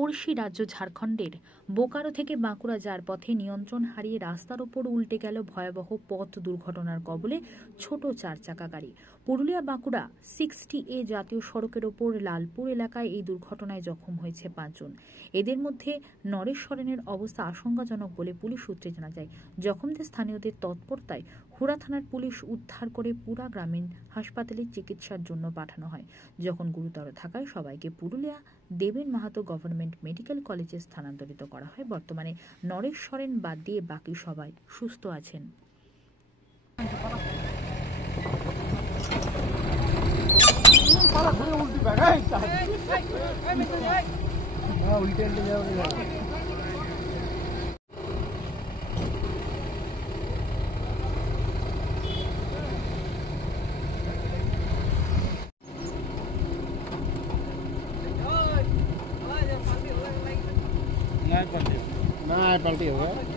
পড়শি রাজ্য ঝাড়খণ্ডের বোকারো থেকে বাঁকুড়া যাওয়ার পথে নিয়ন্ত্রণ হারিয়ে রাস্তার ওপর উল্টে গেল ভয়াবহ পথ দুর্ঘটনার কবলে ছোট চারচাকা গাড়ি। পুরুলিয়া বাঁকুড়া 60A জাতীয় সড়কের ওপর লালপুর এলাকায় এই দুর্ঘটনায় জখম হয়েছে 5 জন। এদের মধ্যে নরেশ সরেনের অবস্থা আশঙ্কাজনক বলে পুলিশ সূত্রে জানা যায়। জখমদের স্থানীয়দের তৎপরতায় হুড়া থানার পুলিশ উদ্ধার করে পুরা গ্রামীণ হাসপাতালে চিকিৎসার জন্য পাঠানো হয়। যখন গুরুতর থাকায় সবাইকে পুরুলিয়া দেবেন মাহাতো গভর্নমেন্ট মেডিকেল কলেজে স্থানান্তরিত করা হয়। বর্তমানে নরেশ সরেন বাদ দিয়ে বাকি সবাই সুস্থ আছেন। ना पलटी होगा।